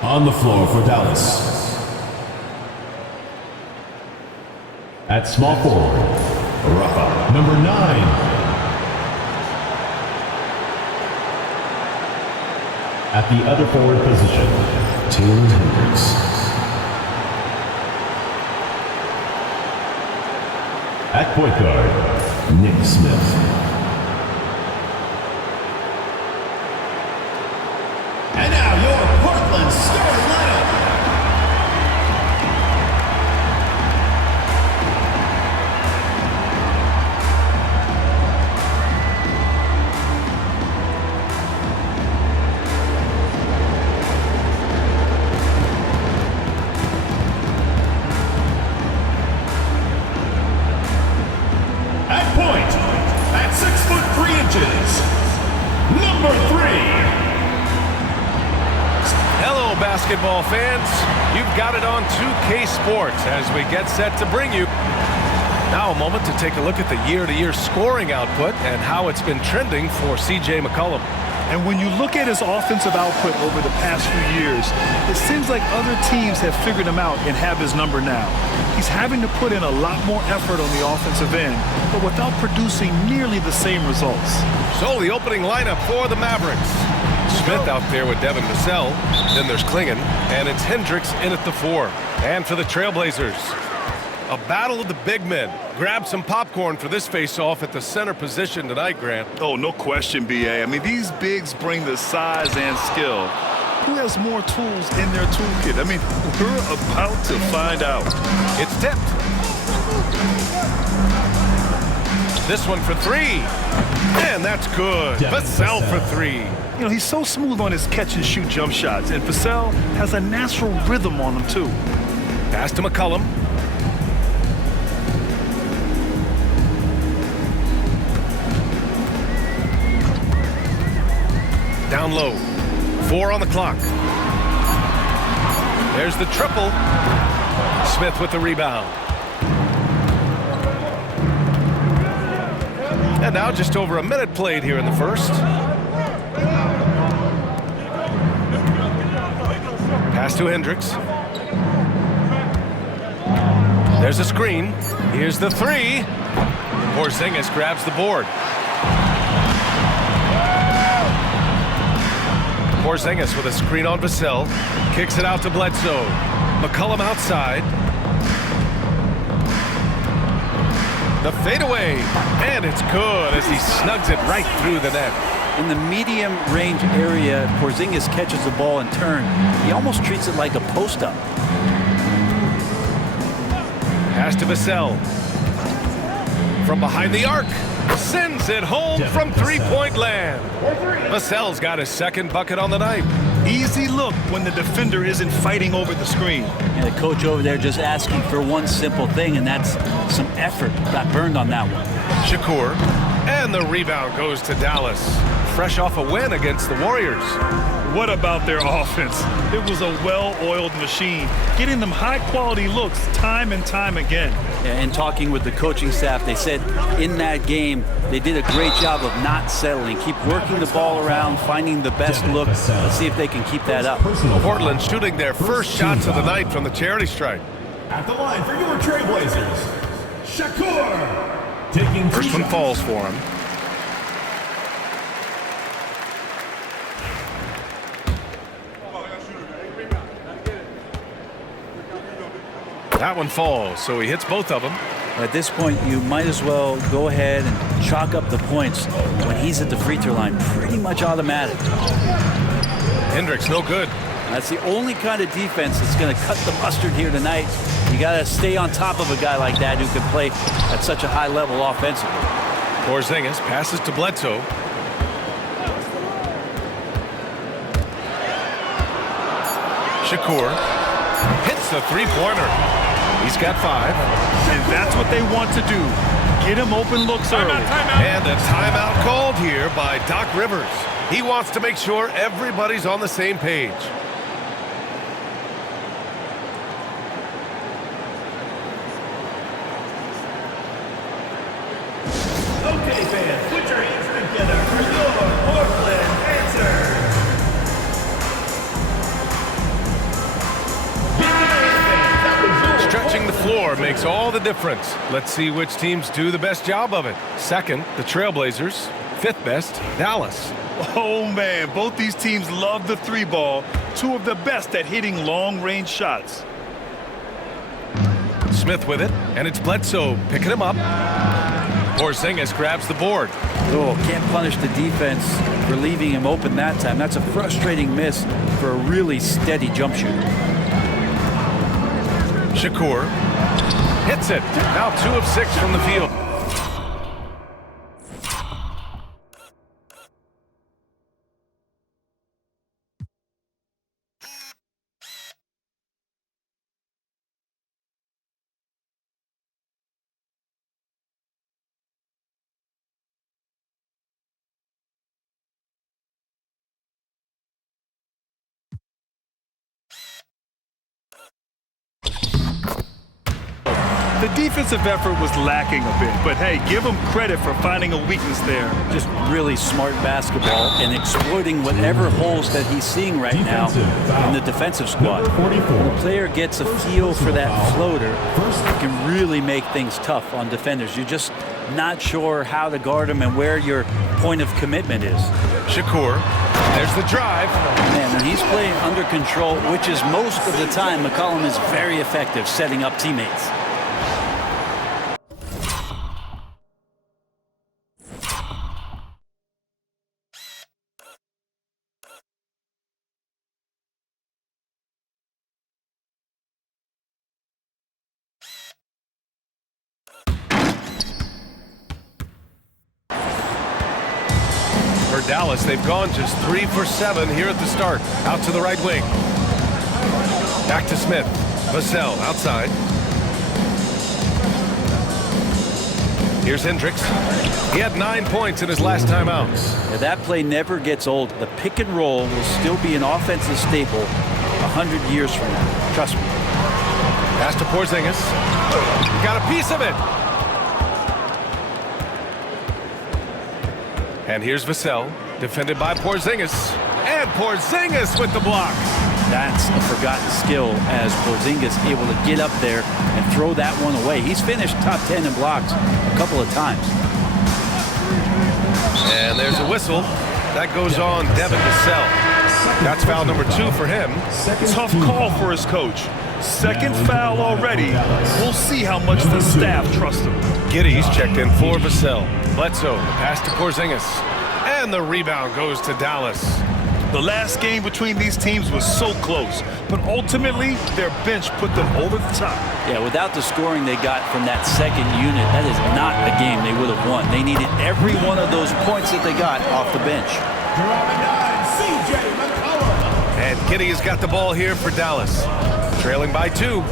On the floor for Dallas. At small forward, Rafa, number 9. At the other forward position, Taylor Hendricks. At point guard, Nick Smith. And now your Portland starting lineup. At point, at 6'3", number 3. Hello, basketball fans. You've got it on 2K Sports as we get set to bring you. Now a moment to take a look at the year-to-year scoring output and how it's been trending for C.J. McCollum. And when you look at his offensive output over the past few years, it seems like other teams have figured him out and have his number now. He's having to put in a lot more effort on the offensive end, but without producing nearly the same results. So the opening lineup for the Mavericks. Smith out there with Devin Vassell. Then there's Klingon, and it's Hendricks in at the 4. And for the Trailblazers, a battle of the big men. Grab some popcorn for this face-off at the center position tonight, Grant. Oh, no question, B.A. I mean, these bigs bring the size and skill. Who has more tools in their toolkit? I mean, we're about to find out. It's tipped. This one for 3. And that's good. Vassell for 3. You know, he's so smooth on his catch-and-shoot jump shots, and Vassell has a natural rhythm on him, too. Pass to McCollum. Down low. 4 on the clock. There's the triple. Smith with the rebound. And now just over a minute played here in the first. Pass to Hendricks. There's a screen. Here's the 3. Porzingis grabs the board. Porzingis with a screen on Vassell. Kicks it out to Bledsoe. McCollum outside. The fadeaway. And it's good as he snugs it right through the net. In the medium range area, Porzingis catches the ball in turn. He almost treats it like a post-up. Pass to Vassell. From behind the arc. Sends it home from three-point land. Vassell's got his second bucket on the night. Easy look when the defender isn't fighting over the screen. And the coach over there just asking for one simple thing, and that's some effort. Got burned on that one. Shakur. And the rebound goes to Dallas. Fresh off a win against the Warriors. What about their offense? It was a well-oiled machine, getting them high-quality looks time and time again. And talking with the coaching staff, they said in that game they did a great job of not settling. Keep working the ball around, finding the best look. Let's see if they can keep that up. Portland shooting their first shots of the night from the charity stripe. At the line for your Trailblazers, Shakur. Taking First one falls for him. That one falls, so he hits both of them. At this point, you might as well go ahead and chalk up the points when he's at the free throw line. Pretty much automatic. Hendricks, no good. That's the only kind of defense that's going to cut the mustard here tonight. You got to stay on top of a guy like that who can play at such a high level offensively. Porzingis passes to Bledsoe. Shakur hits the three-pointer. He's got 5. And that's what they want to do. Get him open looks early. And a timeout called here by Doc Rivers. He wants to make sure everybody's on the same page. Okay, fans, put your hands together for your Portland Panthers. makes all the difference. Let's see which teams do the best job of it. Second, the Trailblazers. Fifth best, Dallas. Oh, man, both these teams love the three ball. Two of the best at hitting long-range shots. Smith with it, and it's Bledsoe picking him up. Porzingis grabs the board. Oh, can't punish the defense for leaving him open that time. That's a frustrating miss for a really steady jump shooter. Shakur hits it. Now 2 of 6 from the field. The defensive effort was lacking a bit, but hey, give him credit for finding a weakness there. Just really smart basketball and exploiting whatever holes that he's seeing right now in the defensive squad. When the player gets a feel for that floater, it can really make things tough on defenders. You're just not sure how to guard him and where your point of commitment is. Shakur, there's the drive. Man, when he's playing under control, which is most of the time, McCollum is very effective setting up teammates. For Dallas, they've gone just 3 for 7 here at the start. Out to the right wing. Back to Smith. Vassell outside. Here's Hendricks. He had 9 points in his last time out. Yeah, that play never gets old. The pick and roll will still be an offensive staple 100 years from now. Trust me. Pass to Porzingis. He got a piece of it. And here's Vassell, defended by Porzingis. And Porzingis with the block. That's a forgotten skill as Porzingis able to get up there and throw that one away. He's finished top 10 in blocks a couple of times. And there's a whistle. That goes on Devin Vassell. That's foul number 2 for him. Tough call for his coach. Second foul already. We'll see how much the staff trusts him. Giddey's checked in for Vassell. Bledsoe, the pass to Porzingis. And the rebound goes to Dallas. The last game between these teams was so close, but ultimately their bench put them over the top. Yeah, without the scoring they got from that second unit, that is not a game they would have won. They needed every one of those points that they got off the bench. And Giddey has got the ball here for Dallas. Trailing by 2.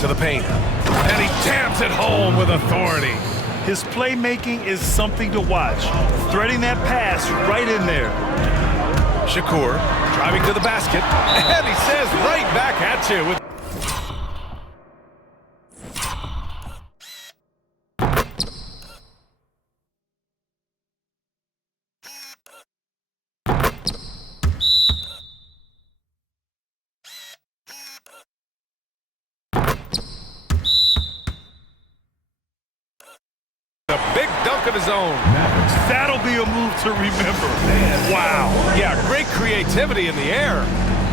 To the paint. And he jams it home with authority. His playmaking is something to watch. Threading that pass right in there. Shakur driving to the basket. And he says right back at you with a big dunk of his own. That'll be a move to remember. Wow. Yeah, great creativity in the air.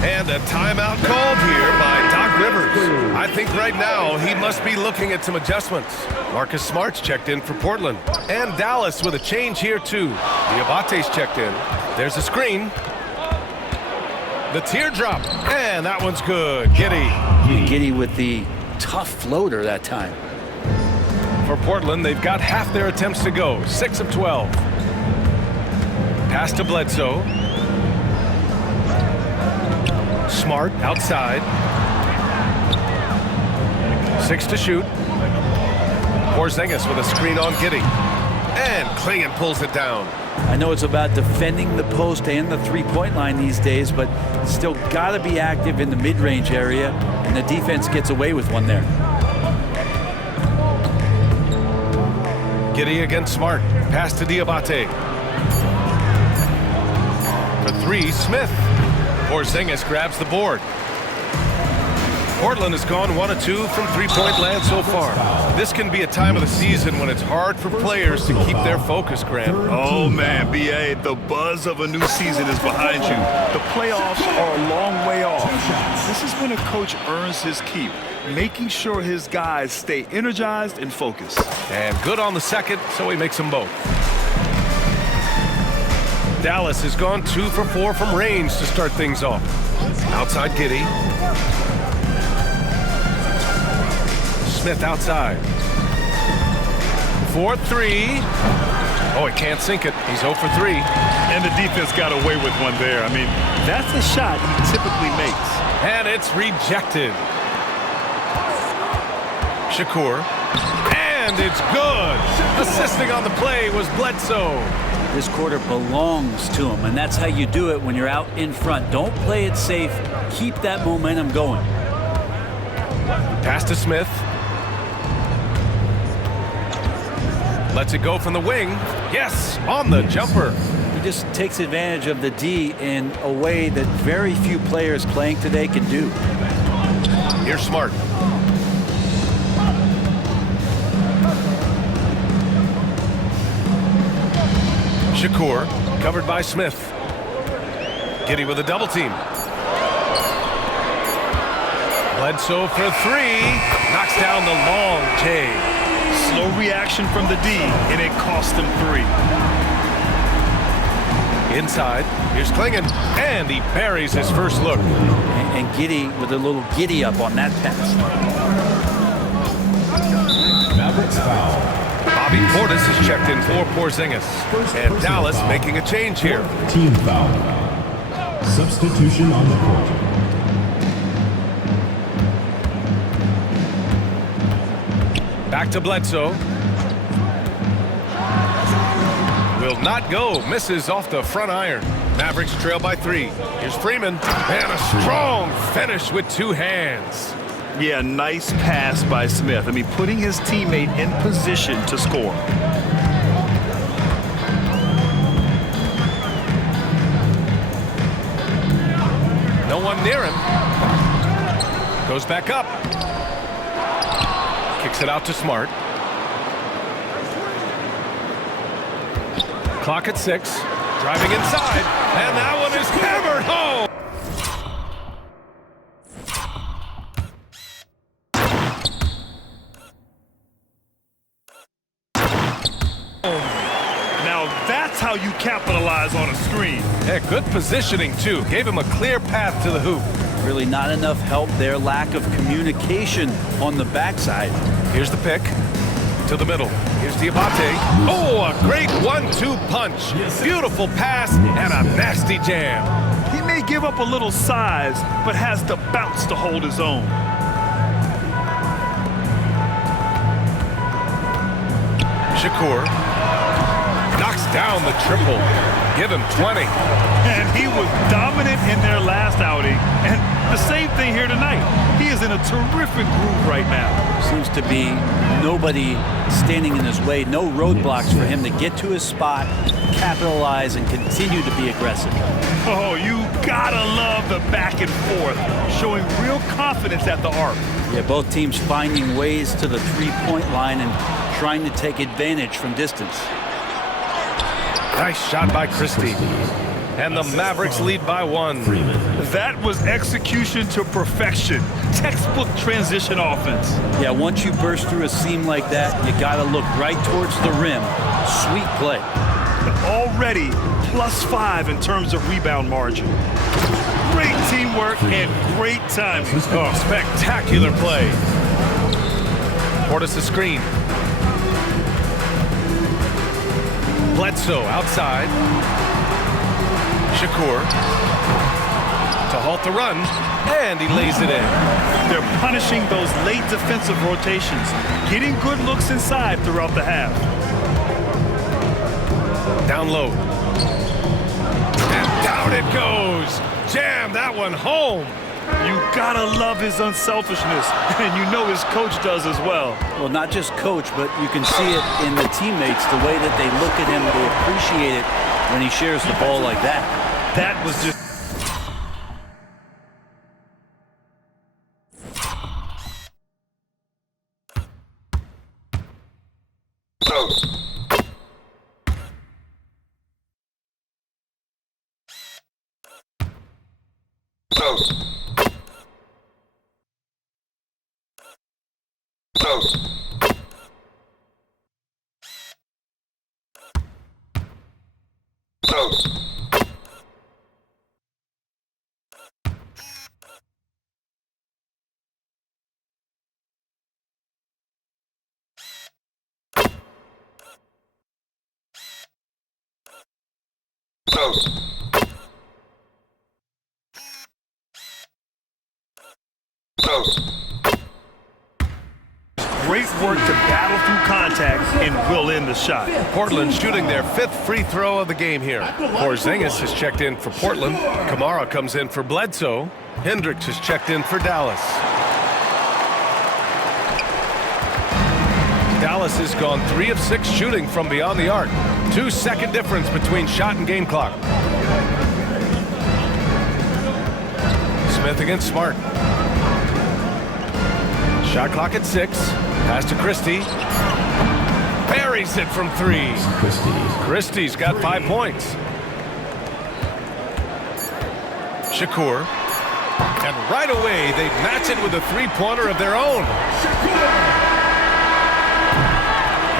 And a timeout called here by Doc Rivers. I think right now he must be looking at some adjustments. Marcus Smart's checked in for Portland. And Dallas with a change here too. Diabate's checked in. There's a screen. The teardrop. And that one's good. Giddey. Giddey with the tough floater that time. For Portland, they've got half their attempts to go. 6 of 12. Pass to Bledsoe. Smart outside. 6 to shoot. Porzingis with a screen on Giddey. And Klingon pulls it down. I know it's about defending the post and the three-point line these days, but still got to be active in the mid-range area, and the defense gets away with one there. Giddey against Smart. Pass to Diabate. For 3, Smith. Porzingis grabs the board. Portland has gone 1 of 2 from three-point land so far. This can be a time of the season when it's hard for players to keep their focus, Grant. Oh, man, B.A., the buzz of a new season is behind you. The playoffs are a long way off. This is when a coach earns his keep, making sure his guys stay energized and focused. And good on the second, so he makes them both. Dallas has gone 2 for 4 from range to start things off. Outside Giddey. Smith outside. 4-3. Oh, he can't sink it. He's 0 for 3. And the defense got away with one there. I mean, that's a shot he typically makes. And it's rejected. Shakur. And it's good. Assisting on the play was Bledsoe. This quarter belongs to him, and that's how you do it when you're out in front. Don't play it safe. Keep that momentum going. Pass to Smith. Lets it go from the wing. Yes, on the jumper. He just takes advantage of the D in a way that very few players playing today can do. Here's Smart. Shakur, covered by Smith. Giddey with a double team. Bledsoe for 3. Knocks down the long J. Slow reaction from the D, and it cost him 3. Inside, here's Klingon, and he buries his first look. And Giddey with a little giddy up on that pass. Mavericks foul. Bobby Portis is checked in for Porzingis. And Dallas making a change here. Team foul. Substitution on the court. Back to Bledsoe. Will not go. Misses off the front iron. Mavericks trail by 3. Here's Freeman. And a strong finish with 2 hands. Yeah, nice pass by Smith. I mean, putting his teammate in position to score. No one near him. Goes back up. Kicks it out to Smart. Clock at 6. Driving inside. And that one is hammered home. Now that's how you capitalize on a screen. Yeah, good positioning, too. Gave him a clear path to the hoop. Really not enough help there. Lack of communication on the backside. Here's the pick. To the middle. Here's Diabate. Oh, a great 1-2 punch. Beautiful pass and a nasty jam. He may give up a little size, but has the bounce to hold his own. Shakur knocks down the triple. Give him 20. And he was dominant in their last outing. And the same thing here tonight. He is in a terrific groove right now. Seems to be nobody standing in his way. No roadblocks for him to get to his spot, capitalize, and continue to be aggressive. Oh, you gotta love the back and forth, showing real confidence at the arc. Yeah, both teams finding ways to the three-point line and trying to take advantage from distance. Nice shot by Christie. And the Mavericks lead by 1. That was execution to perfection. Textbook transition offense. Yeah, once you burst through a seam like that, you got to look right towards the rim. Sweet play. Already +5 in terms of rebound margin. Great teamwork and great timing. Oh, spectacular play. Portis' screen. Bledsoe outside. Shakur to halt the run, and he lays it in. They're punishing those late defensive rotations, getting good looks inside throughout the half. Down low. And down it goes. Jam that one home. You gotta love his unselfishness, and you know his coach does as well. Well, not just coach, but you can see it in the teammates, the way that they look at him, they appreciate it when he shares the ball like that. That was just... Great work to battle through contact and will end the shot. Portland shooting their 5th free throw of the game here. Porzingis has checked in for Portland. Kamara comes in for Bledsoe. Hendricks has checked in for Dallas. Dallas has gone 3 of 6 shooting from beyond the arc. 2-second difference between shot and game clock. Smith against Smart. Shot clock at 6. Pass to Christie. Buries it from 3. Christie's got 5 points. Shakur. And right away, they match it with a three-pointer of their own.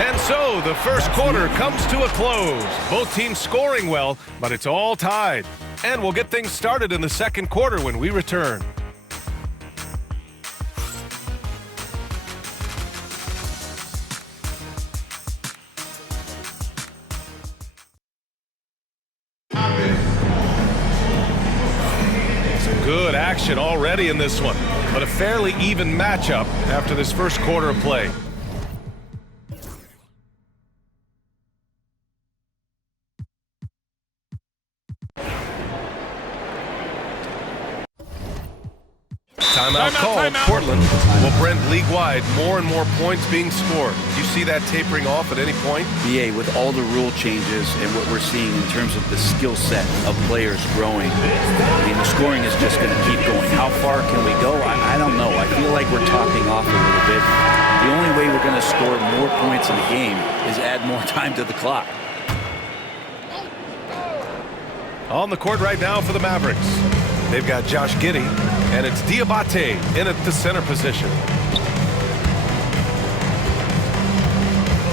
And so the first quarter comes to a close. Both teams scoring well, but it's all tied. And we'll get things started in the second quarter when we return. Some good action already in this one, but a fairly even matchup after this first quarter of play. Timeout called. Portland will bring league-wide more and more points being scored. Do you see that tapering off at any point? BA, with all the rule changes and what we're seeing in terms of the skill set of players growing, I mean, the scoring is just going to keep going. How far can we go? I don't know. I feel like we're topping off a little bit. The only way we're going to score more points in the game is add more time to the clock. On the court right now for the Mavericks. They've got Josh Giddey, and it's Diabate in at the center position.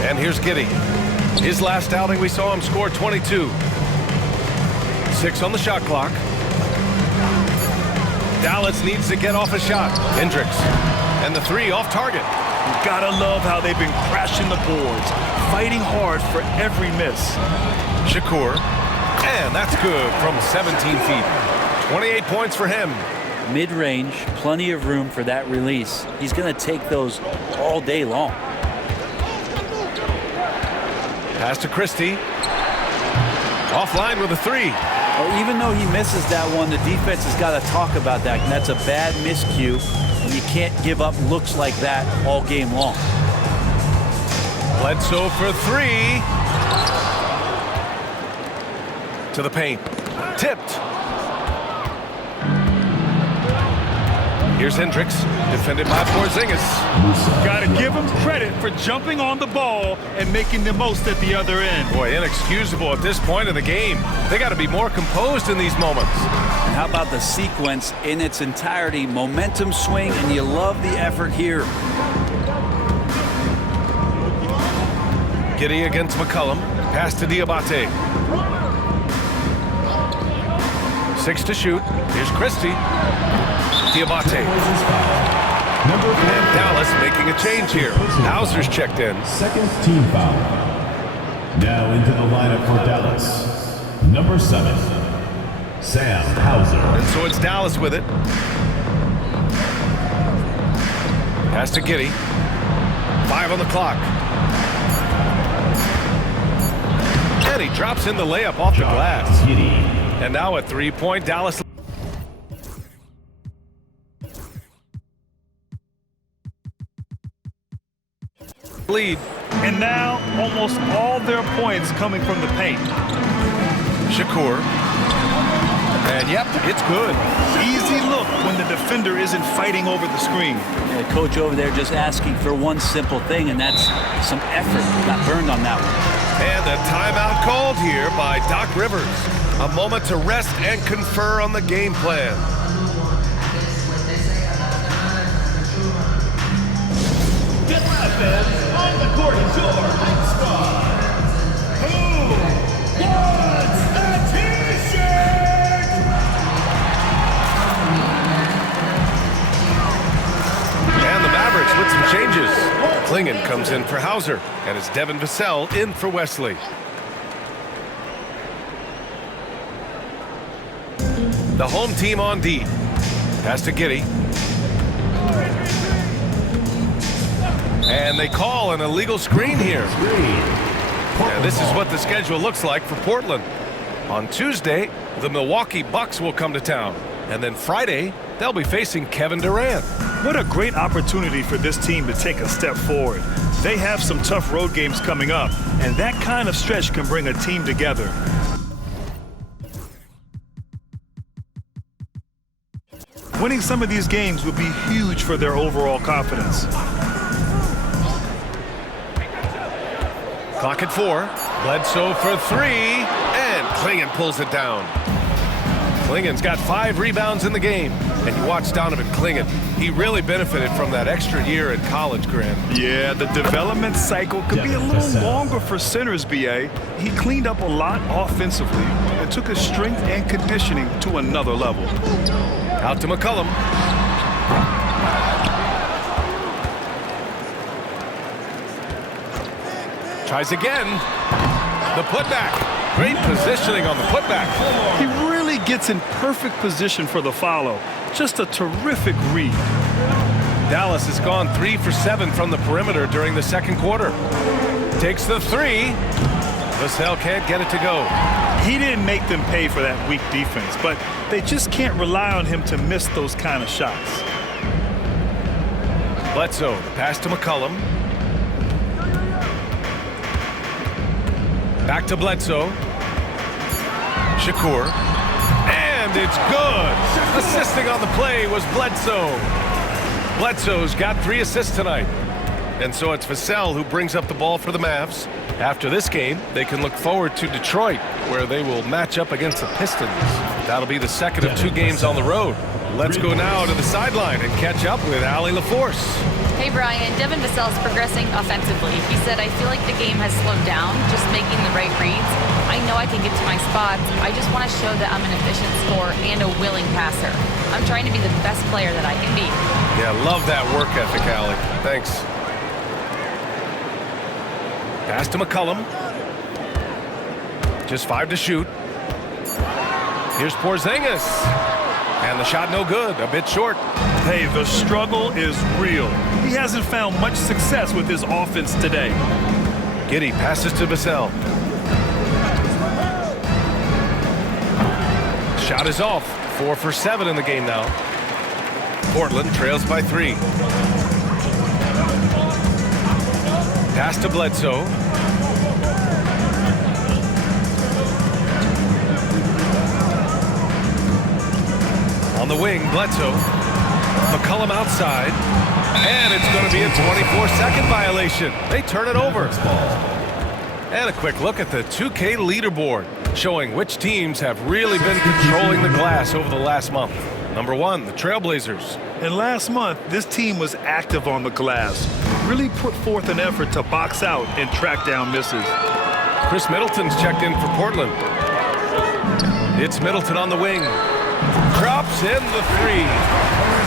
And here's Giddey. His last outing, we saw him score 22. 6 on the shot clock. Dallas needs to get off a shot. Hendricks. And the 3 off target. You gotta love how they've been crashing the boards, fighting hard for every miss. Shakur. And that's good from 17 feet. 28 points for him. Mid-range, plenty of room for that release. He's going to take those all day long. Pass to Christie. Offline with a 3. Well, even though he misses that one, the defense has got to talk about that. And that's a bad miscue. And you can't give up looks like that all game long. Bledsoe for 3. To the paint. Tipped. Here's Hendricks, defended by Porzingis. Gotta give him credit for jumping on the ball and making the most at the other end. Boy, inexcusable at this point of the game. They got to be more composed in these moments. And how about the sequence in its entirety? Momentum swing, and you love the effort here. Giddey against McCollum. Pass to Diabate. 6 to shoot. Here's Christie. Diabate. And Dallas making a change here. Hauser's checked in. Second team foul. Now into the lineup for Dallas. Number 7, Sam Hauser. And so it's Dallas with it. Pass to Giddey. 5 on the clock. And he drops in the layup off the glass. Giddey. And now a 3-point Dallas lead. And now almost all their points coming from the paint. Shakur. And yep, it's good. Easy look when the defender isn't fighting over the screen. The coach over there just asking for one simple thing, and that's some effort. Got burned on that one. And a timeout called here by Doc Rivers. A moment to rest and confer on the game plan. Get Mavs on the court is your home squad. Who wants the t-shirt? And the Mavericks with some changes. Klingon comes in for Hauser, and it's Devin Vassell in for Wesley. The home team on D. Pass to Giddey. And they call an illegal screen here. And this is what the schedule looks like for Portland. On Tuesday, the Milwaukee Bucks will come to town. And then Friday, they'll be facing Kevin Durant. What a great opportunity for this team to take a step forward. They have some tough road games coming up, and that kind of stretch can bring a team together. Winning some of these games would be huge for their overall confidence. Clock at 4. Bledsoe for 3. And Klingon pulls it down. Klingon's got 5 rebounds in the game. And you watch Donovan Klingon. He really benefited from that extra year in college, Grant. Yeah, the development cycle could be a little longer for centers, B.A. He cleaned up a lot offensively and took his strength and conditioning to another level. Out to McCollum. Tries again. The putback. Great positioning on the putback. He really gets in perfect position for the follow. Just a terrific read. Dallas has gone 3 for 7 from the perimeter during the second quarter. Takes the 3. Vassell can't get it to go. He didn't make them pay for that weak defense, but they just can't rely on him to miss those kind of shots. Bledsoe, the pass to McCollum. Back to Bledsoe. Shakur. And it's good. Assisting on the play was Bledsoe. Bledsoe's got 3 assists tonight. And so it's Vassell who brings up the ball for the Mavs. After this game, they can look forward to Detroit, where they will match up against the Pistons. That'll be the second of 2 games on the road. Let's go now to the sideline and catch up with Allie LaForce. Hey, Brian. Devin Vassell is progressing offensively. He said, I feel like the game has slowed down, just making the right reads. I know I can get to my spots. I just want to show that I'm an efficient scorer and a willing passer. I'm trying to be the best player that I can be. Yeah, love that work ethic, Allie. Thanks. Pass to McCollum. Just 5 to shoot. Here's Porzingis. And the shot no good, a bit short. Hey, the struggle is real. He hasn't found much success with his offense today. Giddey passes to Vassell. Shot is off. 4 for 7 in the game now. Portland trails by 3. Pass to Bledsoe. On the wing, Bledsoe. McCollum outside. And it's going to be a 24-second violation. They turn it over. And a quick look at the 2K leaderboard, showing which teams have really been controlling the glass over the last month. Number 1, the Trailblazers. And last month, this team was active on the glass. Really put forth an effort to box out and track down misses. Chris Middleton's checked in for Portland. It's Middleton on the wing. Drops in the 3.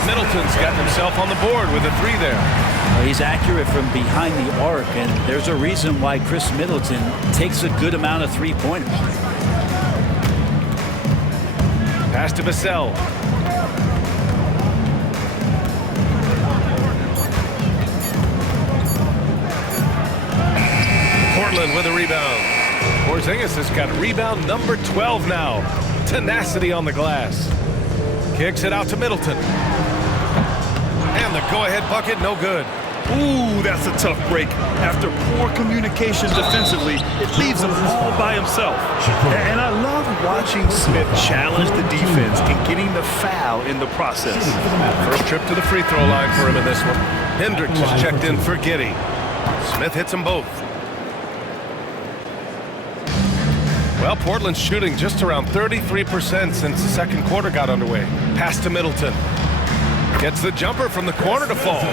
Middleton's got himself on the board with a 3 there. Well, he's accurate from behind the arc, and there's a reason why Chris Middleton takes a good amount of 3-pointers. Pass to Vassell. Portland with a rebound. Porzingis has got rebound number 12 now. Tenacity on the glass. Kicks it out to Middleton. And the go-ahead bucket, no good. Ooh, that's a tough break. After poor communication defensively, it leaves him all by himself. And I love watching Smith challenge the defense and getting the foul in the process. First trip to the free throw line for him in this one. Hendricks is checked in for Giddey. Smith hits them both. Well, Portland's shooting just around 33% since the second quarter got underway. Pass to Middleton. Gets the jumper from the corner to fall.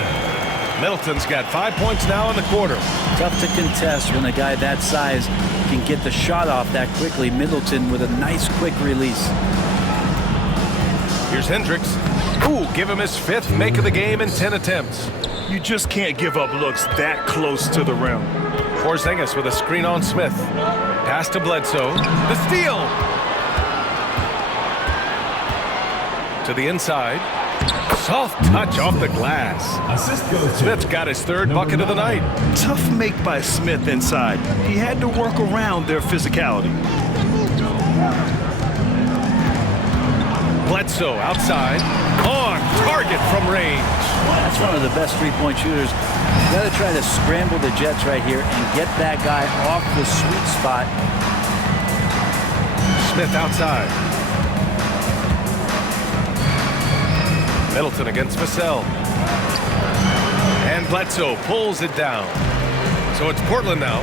Middleton's got 5 points now in the quarter. Tough to contest when a guy that size can get the shot off that quickly. Middleton with a nice quick release. Here's Hendricks. Ooh, give him his 5th make of the game in 10 attempts. You just can't give up looks that close to the rim. Porzingis with a screen on Smith. Pass to Bledsoe. The steal. To the inside. Soft touch off the glass. Assist goes to Smith's got his 3rd bucket of the night. Tough make by Smith inside. He had to work around their physicality. Bledsoe outside. On target from range. That's one of the best three-point shooters. You got to try to scramble the Jets right here and get that guy off the sweet spot. Smith outside. Middleton against Vassell. And Bledsoe pulls it down. So it's Portland now.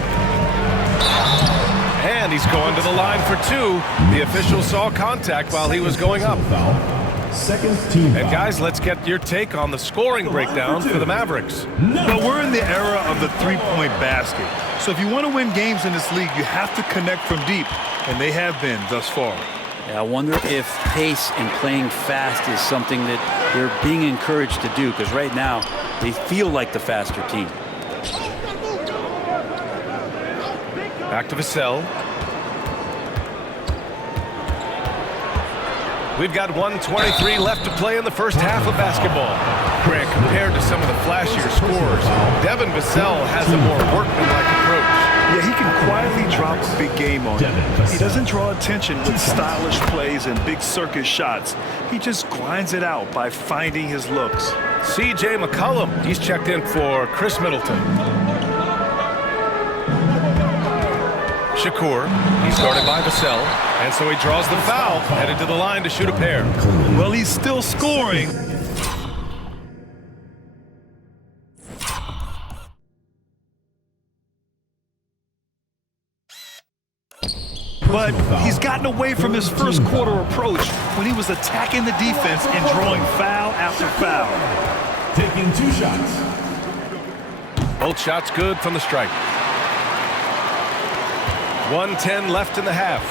And he's going to the line for 2. The official saw contact while he was going up. Second team. And guys, let's get your take on the scoring breakdown for the Mavericks. But we're in the era of the three-point basket. So if you want to win games in this league, you have to connect from deep. And they have been thus far. Yeah, I wonder if pace and playing fast is something that they're being encouraged to do, because right now they feel like the faster team. Back to Vassell. We've got 1:23 left to play in the first half of basketball. Grant, compared to some of the flashier scorers, Devin Vassell has a more workmanlike approach. Yeah, he can quietly drop a big game on you. He doesn't draw attention with stylish plays and big circus shots. He just grinds it out by finding his looks. C.J. McCollum, he's checked in for Chris Middleton. Shakur, he's guarded by Vassell, and so he draws the foul, headed to the line to shoot a pair. Well, he's still scoring. But he's gotten away from his first quarter approach when he was attacking the defense and drawing foul after foul. Taking 2 shots. Both shots good from the strike. 1:10 left in the half.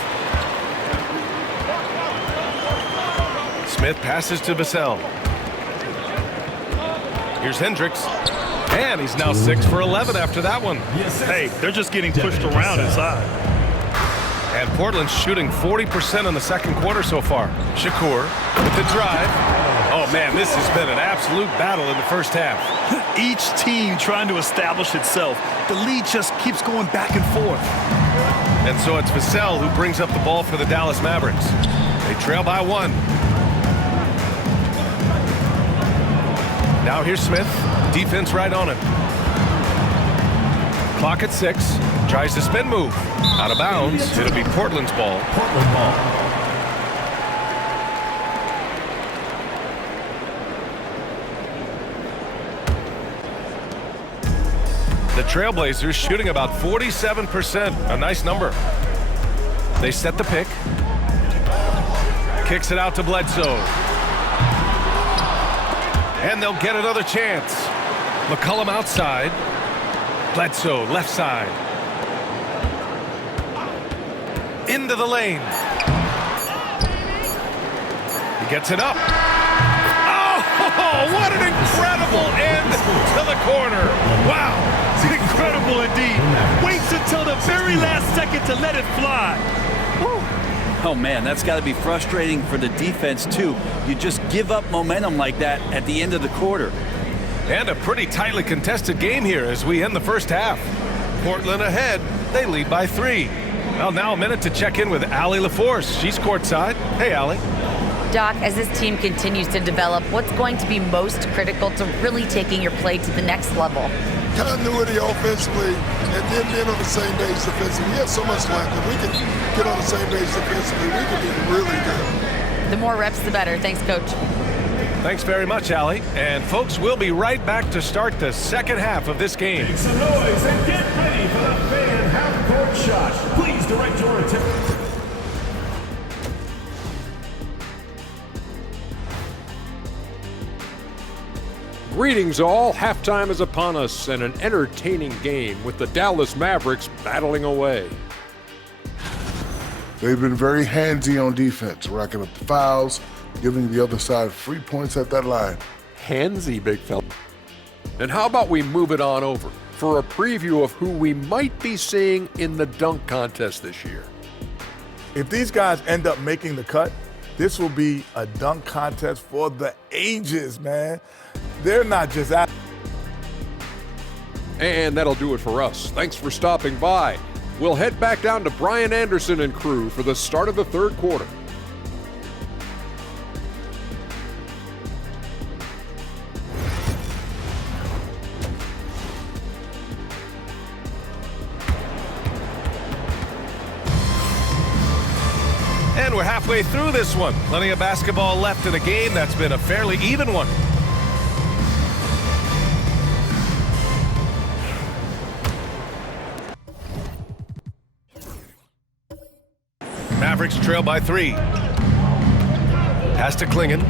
Smith passes to Vassell. Here's Hendricks. And he's now 6 for 11 after that one. Hey, they're just getting pushed around inside. And Portland's shooting 40% in the second quarter so far. Shakur with the drive. Oh, man, this has been an absolute battle in the first half. Each team trying to establish itself. The lead just keeps going back and forth. And so it's Vassell who brings up the ball for the Dallas Mavericks. They trail by 1. Now here's Smith. Defense right on him. Clock at 6. Tries the spin move. Out of bounds. It'll be Portland's ball. Portland ball. The Trailblazers shooting about 47%. A nice number. They set the pick. Kicks it out to Bledsoe. And they'll get another chance. McCollum outside. Bledsoe left side. Into the lane. He gets it up. Oh, what an incredible end to the corner. Wow. Incredible indeed. Waits until the very last second to let it fly. Woo. Oh, man, that's got to be frustrating for the defense, too. You just give up momentum like that at the end of the quarter. And a pretty tightly contested game here as we end the first half. Portland ahead. They lead by 3. Well, now a minute to check in with Allie LaForce. She's courtside. Hey, Allie. Doc, as this team continues to develop, what's going to be most critical to really taking your play to the next level? Continuity offensively, and then being on the same page defensively. We have so much length. If we can get on the same page defensively, we can be really good. The more reps, the better. Thanks, Coach. Thanks very much, Allie. And folks, we'll be right back to start the second half of this game. Make some noise and get ready for the fan half-court shot. Please direct your attention. Greetings all, halftime is upon us and an entertaining game with the Dallas Mavericks battling away. They've been very handsy on defense, racking up the fouls, giving the other side free points at that line. Handsy, big fella. And how about we move it on over for a preview of who we might be seeing in the dunk contest this year. If these guys end up making the cut, this will be a dunk contest for the ages, man. They're not just out. And that'll do it for us. Thanks for stopping by. We'll head back down to Brian Anderson and crew for the start of the third quarter. And we're halfway through this one. Plenty of basketball left in a game that's been a fairly even one. Mavericks trail by 3. Pass to Klingon.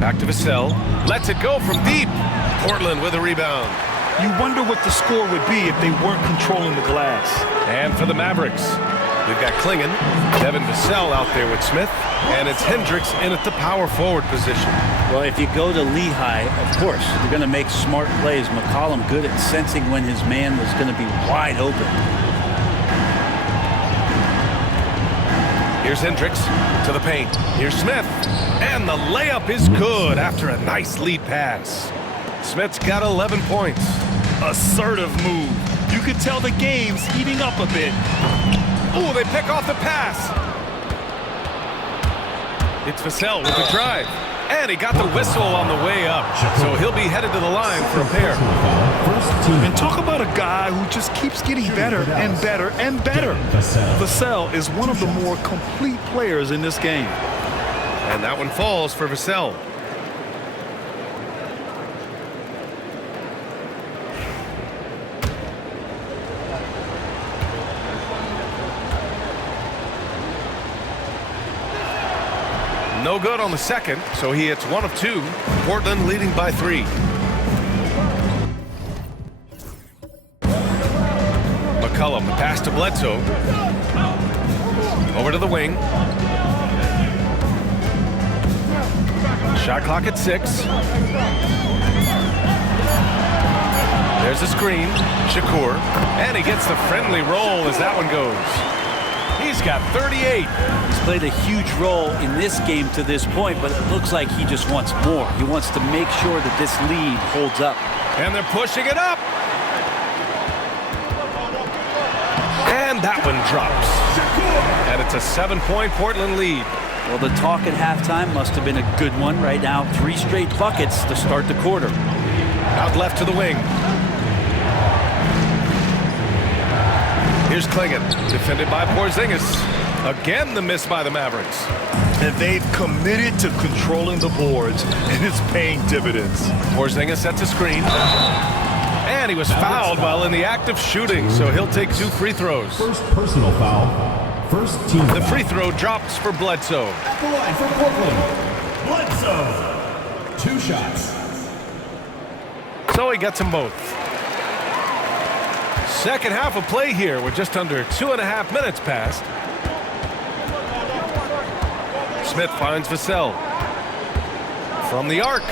Back to Vassell. Lets it go from deep. Portland with a rebound. You wonder what the score would be if they weren't controlling the glass. And for the Mavericks, we've got Klingon, Devin Vassell out there with Smith, and it's Hendricks in at the power forward position. Well, if you go to Lehigh, of course, you're going to make smart plays. McCollum good at sensing when his man was going to be wide open. Here's Hendricks to the paint. Here's Smith. And the layup is good after a nice lead pass. Smith's got 11 points. Assertive move. You could tell the game's heating up a bit. Oh, they pick off the pass. It's Vassell with the drive. And he got the whistle on the way up. So he'll be headed to the line for a pair. And talk about a guy who just keeps getting better and better and better. Vassell is one of the more complete players in this game. And that one falls for Vassell. No good on the second, so he hits 1 of 2. Portland leading by 3. McCollum, the pass to Bledsoe. Over to the wing. Shot clock at 6. There's a screen. Shakur. And he gets the friendly roll as that one goes. He's got 38. He's played a huge role in this game to this point, but it looks like he just wants more. He wants to make sure that this lead holds up. And they're pushing it up. And that one drops. And it's a 7-point Portland lead. Well, the talk at halftime must have been a good one. Right now, 3 straight buckets to start the quarter. Out left to the wing. Here's Klingon, defended by Porzingis. Again, the miss by the Mavericks. And they've committed to controlling the boards, and it's paying dividends. Porzingis sets a screen. And he was fouled while in the act of shooting, so he'll take 2 free throws. First personal foul. First team The foul. free throw drops for Bledsoe. At the line for Portland. Bledsoe. 2 shots. So he gets them both. Second half of play here with just under 2.5 minutes passed. Smith finds Vassell. From the arc.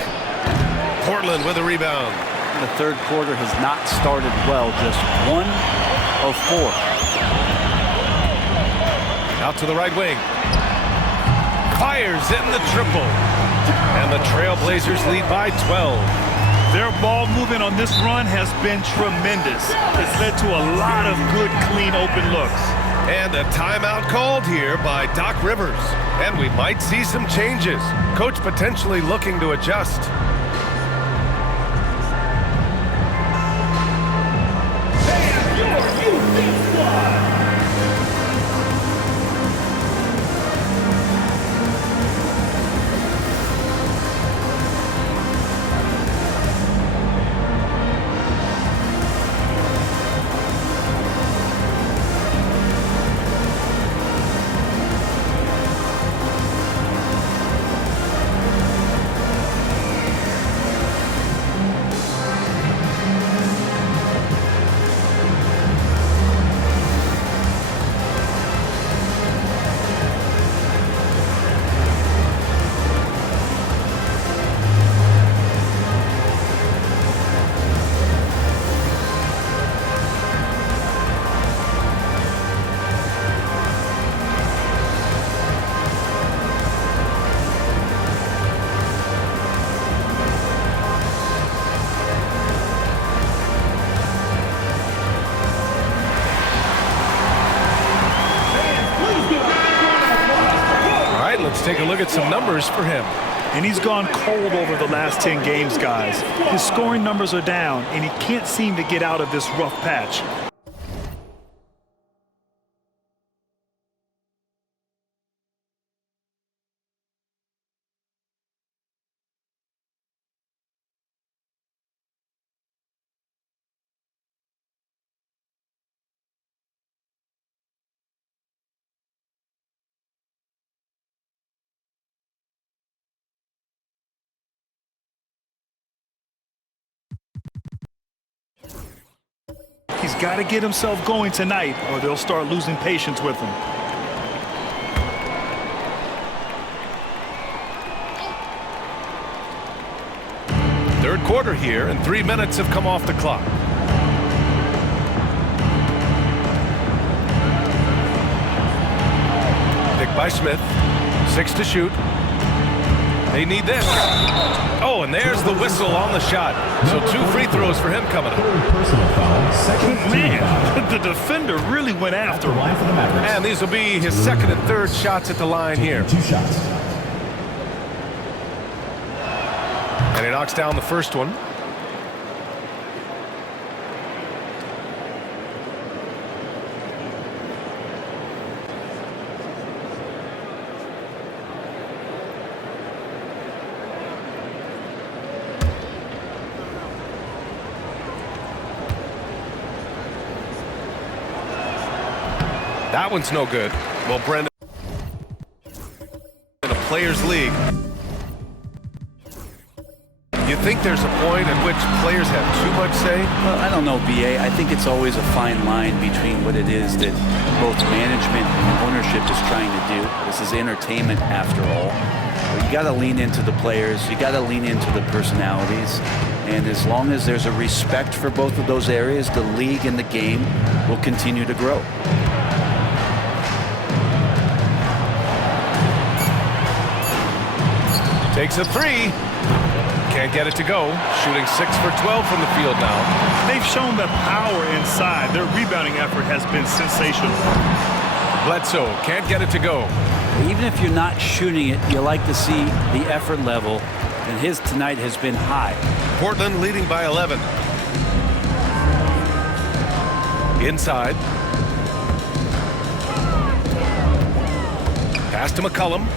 Portland with a rebound. The third quarter has not started well, just 1 of 4. Out to the right wing. Fires in the triple. And the Trailblazers lead by 12. Their ball movement on this run has been tremendous. It's led to a lot of good, clean, open looks. And a timeout called here by Doc Rivers. And we might see some changes. Coach potentially looking to adjust. Let's take a look at some numbers for him. And he's gone cold over the last 10 games, guys. His scoring numbers are down, and he can't seem to get out of this rough patch. He's got to get himself going tonight, or they'll start losing patience with him. Third quarter here, and 3 minutes have come off the clock. Pick by Smith. 6 to shoot. They need this. Oh, and there's the whistle on the shot. So 2 free throws for him coming up. Personal foul, second Man, the defender really went after him. line for the Mavericks. And these will be his second and third shots at the line here. 2 shots. And he knocks down the first one. That one's no good. Well, Brendan, in a players' league, you think there's a point at which players have too much say? Well, I don't know, B.A. I think it's always a fine line between what it is that both management and ownership is trying to do. This is entertainment after all. But you got to lean into the players. You got to lean into the personalities. And as long as there's a respect for both of those areas, the league and the game will continue to grow. Takes a 3. Can't get it to go. Shooting 6 for 12 from the field now. They've shown the power inside. Their rebounding effort has been sensational. Bledsoe can't get it to go. Even if you're not shooting it, you like to see the effort level, and his tonight has been high. Portland leading by 11. Inside. Pass to McCollum.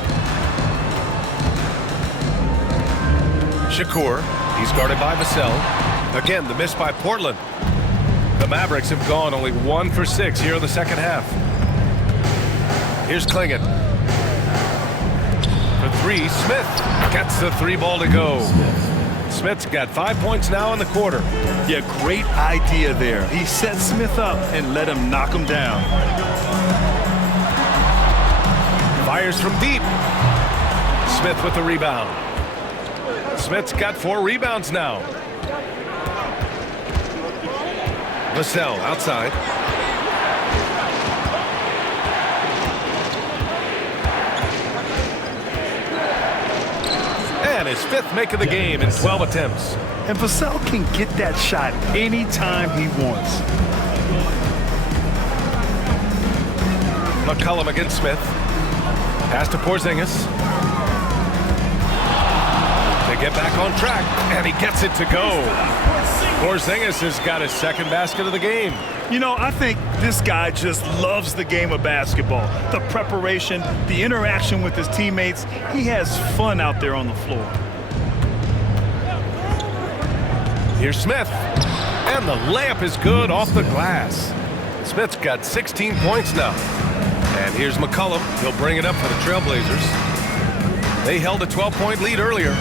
Shakur. He's guarded by Vassell. Again, the miss by Portland. The Mavericks have gone only 1 for 6 here in the second half. Here's Klingon. For 3, Smith gets the 3 ball to go. Smith's got 5 points now in the quarter. Yeah, great idea there. He set Smith up and let him knock him down. Fires from deep. Smith with the rebound. Smith's got 4 rebounds now. Vassell outside. And his 5th make of the game in 12 attempts. And Vassell can get that shot anytime he wants. McCollum against Smith. Pass to Porzingis. To get back on track, and he gets it to go. Porzingis has got his 2nd basket of the game. You know, I think this guy just loves the game of basketball. The preparation, the interaction with his teammates. He has fun out there on the floor. Here's Smith, and the layup is good off the glass. Smith's got 16 points now. And here's McCollum. He'll bring it up for the Trailblazers. They held a 12-point lead earlier.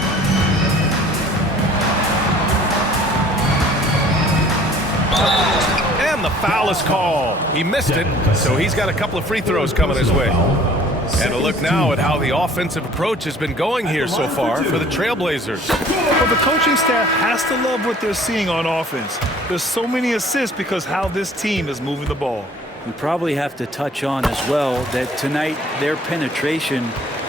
And the foul is called. He missed it, so he's got a couple of free throws coming his way. And a look now at how the offensive approach has been going here so far for the Trailblazers. Well, the coaching staff has to love what they're seeing on offense. There's so many assists because how this team is moving the ball. We probably have to touch on as well that tonight their penetration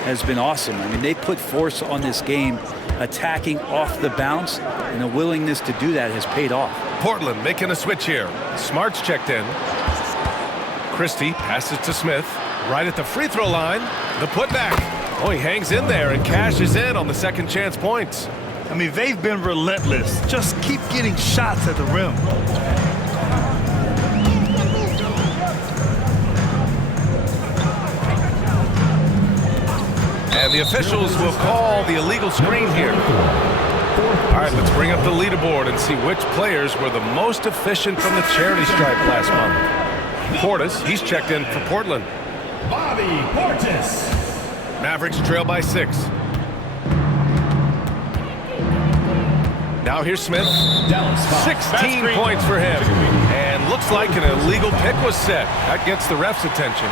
has been awesome. I mean, they put force on this game, attacking off the bounce, and the willingness to do that has paid off. Portland making a switch here. Smart's checked in. Christie passes to Smith. Right at the free throw line. The putback. Oh, he hangs in there and cashes in on the 2nd chance points. I mean, they've been relentless. Just keep getting shots at the rim. And the officials will call the illegal screen here. All right, let's bring up the leaderboard and see which players were the most efficient from the charity stripe last month. Portis, he's checked in for Portland. Bobby Portis. Mavericks trail by 6. Now here's Smith. 16 points for him. And looks like an illegal pick was set. That gets the ref's attention.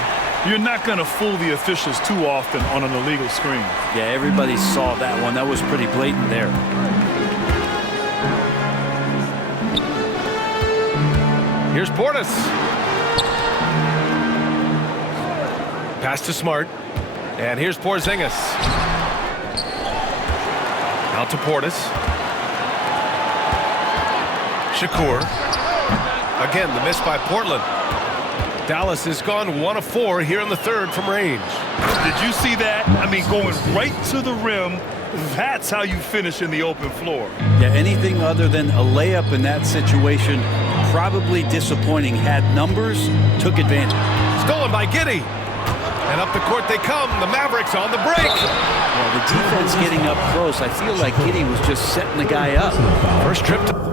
You're not going to fool the officials too often on an illegal screen. Yeah, everybody saw that one. That was pretty blatant there. Here's Portis. Pass to Smart. And here's Porzingis. Out to Portis. Shakur. Again, the miss by Portland. Dallas has gone 1 of 4 here in the 3rd from range. Did you see that? I mean, going right to the rim. That's how you finish in the open floor. Yeah, anything other than a layup in that situation, probably disappointing. Had numbers, took advantage. Stolen by Giddey. And up the court they come. The Mavericks on the break. Yeah, the defense getting up close. I feel like Giddey was just setting the guy up. First trip to...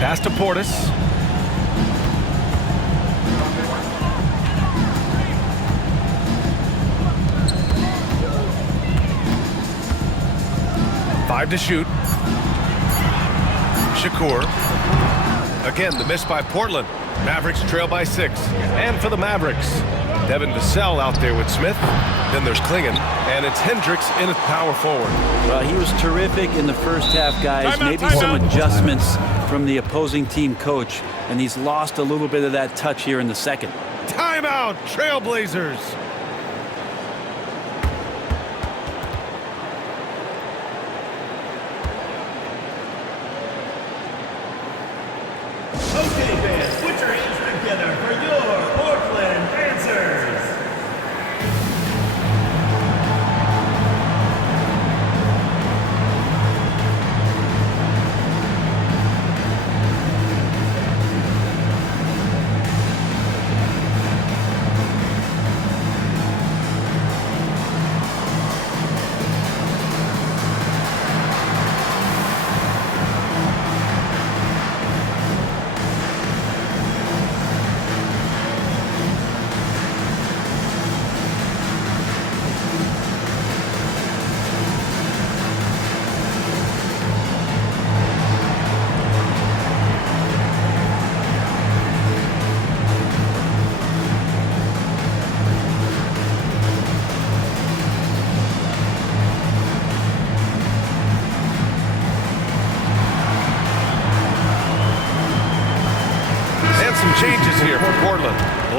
Pass to Portis. Five to shoot. Shakur. Again, the miss by Portland. Mavericks trail by 6. And for the Mavericks, Devin Vassell out there with Smith. Then there's Klingon, and it's Hendricks in at power forward. Well, he was terrific in the first half, guys. Maybe some adjustments from the opposing team coach, and he's lost a little bit of that touch here in the 2nd. Timeout, Trailblazers. Okay, fans, put your hands together for your Portland Panthers.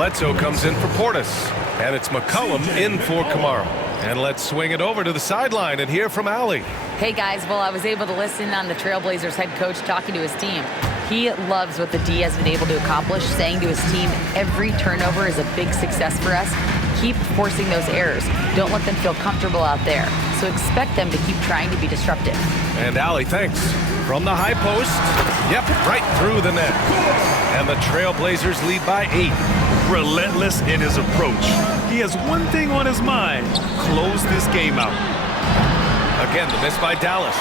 Bledsoe comes in for Portis. And it's McCollum in for Kamara. And let's swing it over to the sideline and hear from Allie. Hey guys, well, I was able to listen on the Trailblazers head coach talking to his team. He loves what the D has been able to accomplish, saying to his team, every turnover is a big success for us. Keep forcing those errors. Don't let them feel comfortable out there. So expect them to keep trying to be disruptive. And Allie, thanks. From the high post, yep, right through the net. And the Trailblazers lead by 8. Relentless in his approach. He has one thing on his mind: close this game out. Again, the miss by Dallas.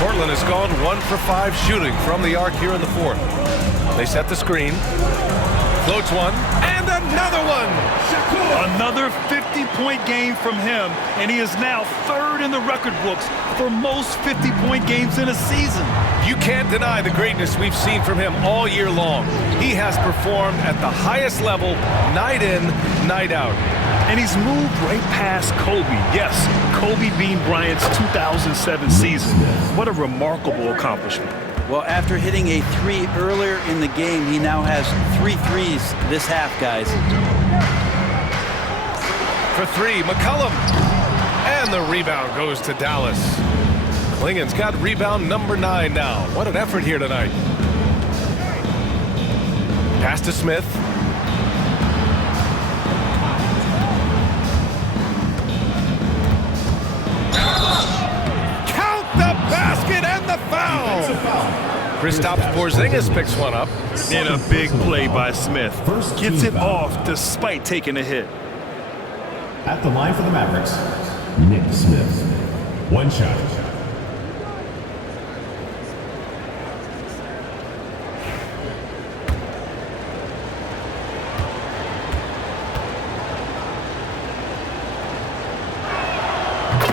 Portland has gone 1 for 5 shooting from the arc here in the fourth. They set the screen. Floats one, and another one! Another 50-point game from him, and he is now third in the record books for most 50-point games in a season. You can't deny the greatness we've seen from him all year long. He has performed at the highest level, night in, night out. And he's moved right past Kobe. Yes, Kobe Bean Bryant's 2007 season. What a remarkable accomplishment. Well, after hitting a 3 earlier in the game, he now has 3 threes this half, guys. For 3, McCollum. And the rebound goes to Dallas. Klingen's got rebound number 9 now. What an effort here tonight. Pass to Smith. Count the basket and the foul. Kristaps Porzingis picks one up. In a big play by Smith. Gets it off despite taking a hit. At the line for the Mavericks, Nick Smith. One shot.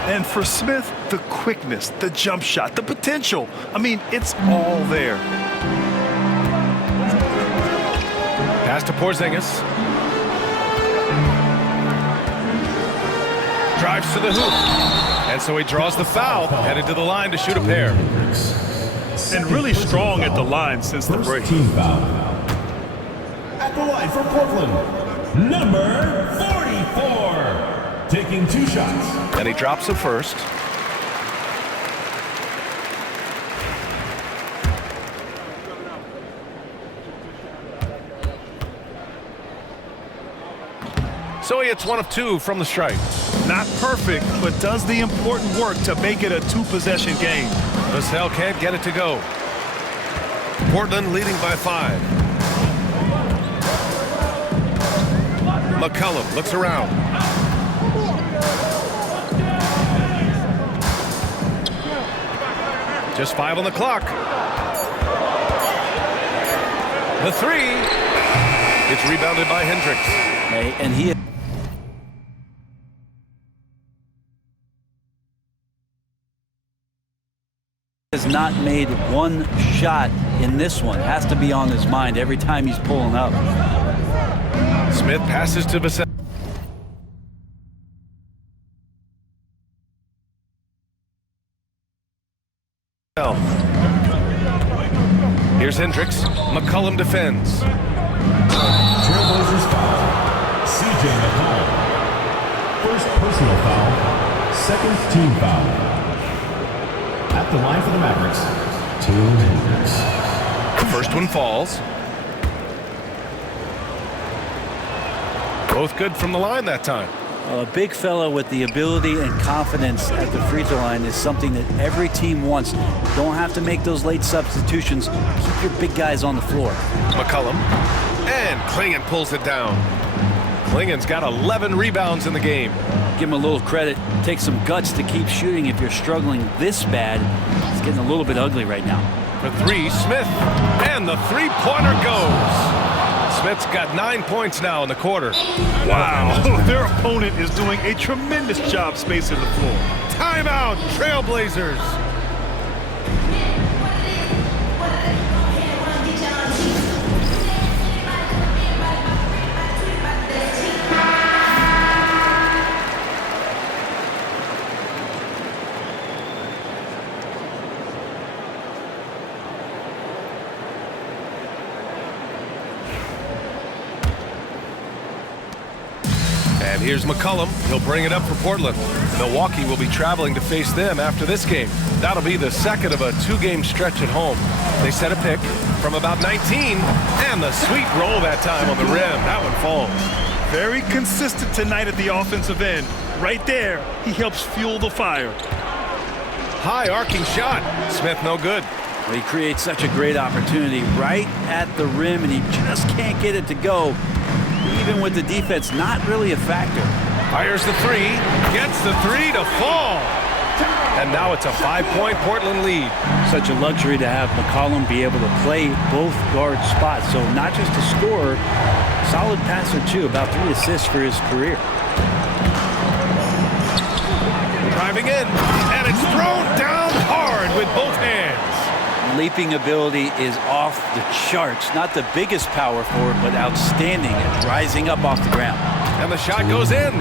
And for Smith, the quickness, the jump shot, the potential. I mean, it's all there. Pass to Porzingis. Drives to the hoop. And so he draws the foul, headed to the line to shoot a pair. And really strong at the line since the break. Team foul. At the line for Portland, number 44. Taking 2 shots. And he drops it first. So he hits 1 of 2 from the stripe. Not perfect, but does the important work to make it a 2-possession game. Vassell can't get it to go. Portland leading by 5. McCollum looks around. Just 5 on the clock. The 3. It's rebounded by Hendricks. And he has not made one shot in this one. Has to be on his mind every time he's pulling up. Smith passes to Vassell. Here's Hendricks. McCollum defends. Trailblazers foul. C.J. McCollum. First personal foul. Second team foul. At the line for the Mavericks, 2 Hendricks. The first one falls. Both good from the line that time. A big fella with the ability and confidence at the free throw line is something that every team wants. Don't have to make those late substitutions. Keep your big guys on the floor. McCollum. And Klingen pulls it down. Klingen's got 11 rebounds in the game. Give him a little credit. Take some guts to keep shooting if you're struggling this bad. It's getting a little bit ugly right now. For 3, Smith. And the three-pointer goes. Smith's got 9 points now in the quarter. Wow, their opponent is doing a tremendous job spacing the floor. Timeout, Trailblazers. Here's McCollum. He'll bring it up for Portland. Milwaukee will be traveling to face them after this game. That'll be the second of a two-game stretch at home. They set a pick from about 19, and the sweet roll that time on the rim. That one falls. Very consistent tonight at the offensive end. Right there, he helps fuel the fire. High arcing shot. Smith no good. He creates such a great opportunity right at the rim, and he just can't get it to go. Even with the defense not really a factor. Fires the three, gets the three to fall. And now it's a 5-point Portland lead. Such a luxury to have McCollum be able to play both guard spots. So not just a scorer, solid passer too, about 3 assists for his career. Driving in, and it's thrown down hard with both hands. Leaping ability is off the charts. Not the biggest power forward, but outstanding at rising up off the ground. And the shot goes in.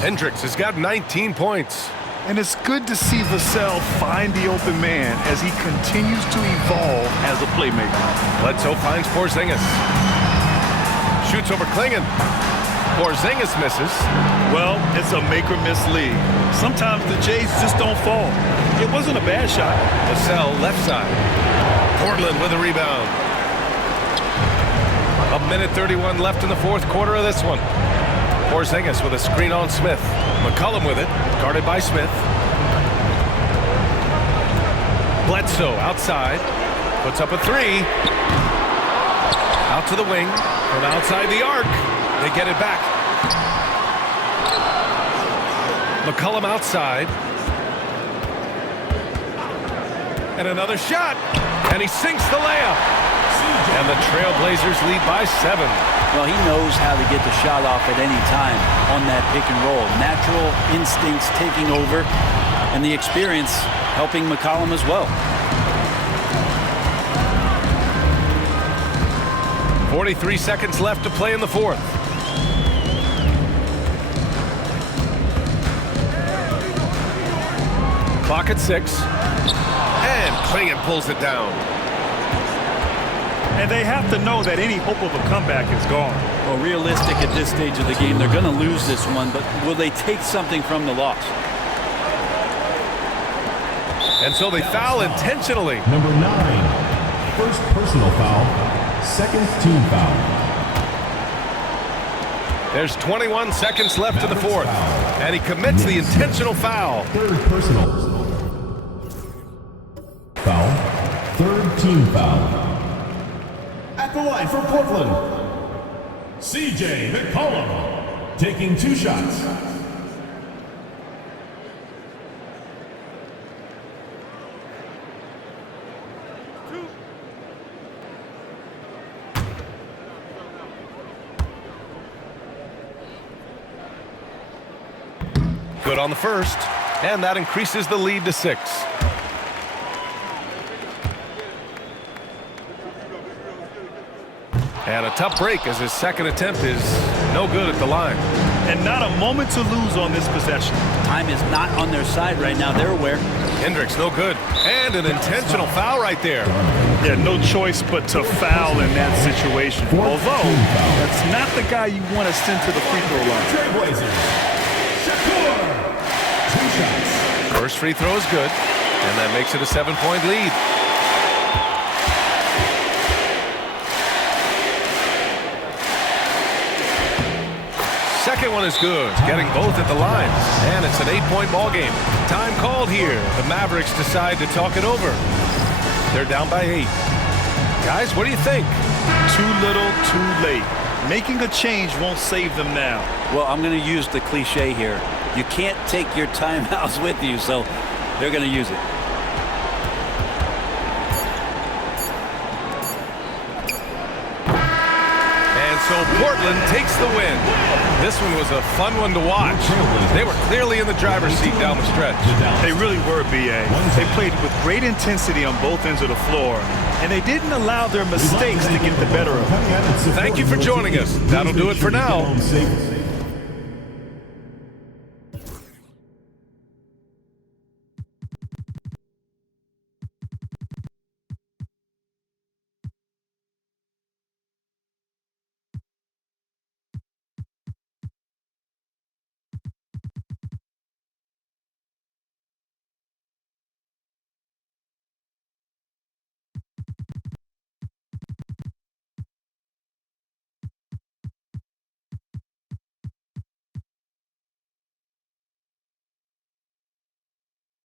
Hendricks has got 19 points. And it's good to see Vassell find the open man as he continues to evolve as a playmaker. Bledsoe finds Porzingis. Shoots over Klingon. Porzingis misses. Well, it's a make-or-miss league. Sometimes the Jays just don't fall. It wasn't a bad shot. Vassell left side. Portland with a rebound. 1:31 left in the fourth quarter of this one. Porzingis with a screen on Smith. McCollum with it, guarded by Smith. Bledsoe outside, puts up a three. Out to the wing, from outside the arc. They get it back. McCollum outside. And another shot, and he sinks the layup. And the Trailblazers lead by 7. Well, he knows how to get the shot off at any time on that pick and roll. Natural instincts taking over, and the experience helping McCollum as well. 43 seconds left to play in the fourth. Clock at 6. And Klingon pulls it down. And they have to know that any hope of a comeback is gone. Well, realistic at this stage of the game, they're going to lose this one, but will they take something from the loss? And so they foul intentionally. Number 9, first personal foul, second team foul. There's 21 seconds left in the fourth. And he commits the intentional foul. Third personal foul, third team foul. At the line for Portland, C.J. McCollum, taking 2 shots. Good on the first, and that increases the lead to 6. And a tough break as his second attempt is no good at the line. And not a moment to lose on this possession. Time is not on their side right now. They're aware. Hendricks no good. And an intentional foul right there. Yeah, no choice but to foul in that situation. Although, that's not the guy you want to send to the free throw line. Trailblazers, Shakur, 2 shots. First free throw is good, and that makes it a 7-point lead. Second one is good, getting both at the line. And it's an 8-point ball game. Time called here. The Mavericks decide to talk it over. They're down by 8. Guys, what do you think? Too little, too late. Making a change won't save them now. Well, I'm going to use the cliche here. You can't take your timeouts with you, so they're going to use it. So Portland takes the win. This one was a fun one to watch. They were clearly in the driver's seat down the stretch. They really were, B.A. They played with great intensity on both ends of the floor, and they didn't allow their mistakes to get the better of them. Thank you for joining us. That'll do it for now.